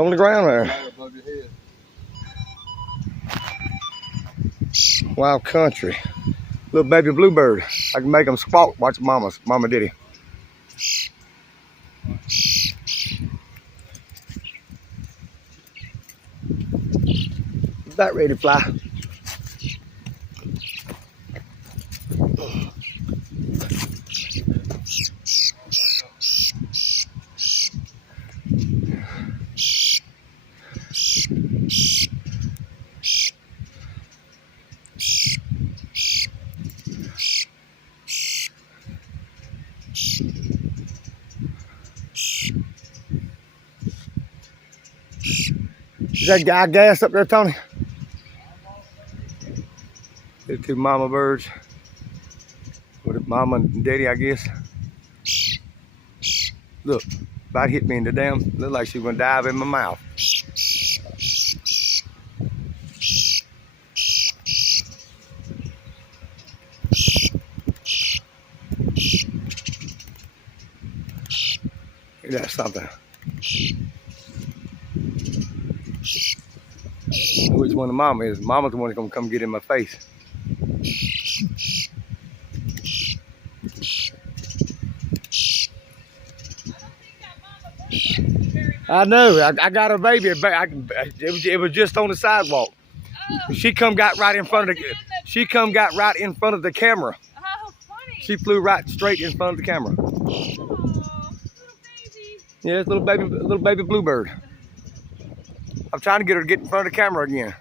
On the ground there. Right above your head. Wild country. Little baby bluebird. I can make them squawk. Watch mama diddy. About ready to fly. Is that guy gas up there, Tony? The two mama birds. With mama and daddy, I guess. Look, about hit me in the damn. Looked like she was gonna dive in my mouth. That's something. Which one the mama is? Mama's the one that's gonna come get in my face. I know. I got a baby. It was just on the sidewalk. Oh, She got right in front of the. She got right in front of the camera. oh, funny. She flew right straight in front of the camera. Oh, little baby. Yeah, it's little baby bluebird. I'm trying to get her to get in front of the camera again.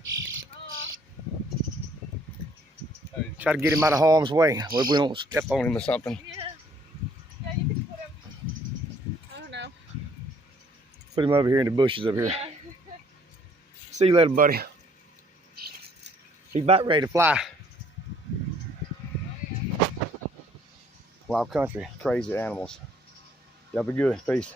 Oh, Try to get him out of harm's way. If we don't step on him or something. yeah. Yeah, you can put him. I don't know. Put him over here in the bushes up here. Yeah. See you later, buddy. He's about ready to fly. Wild country, crazy animals. Y'all be good. Peace.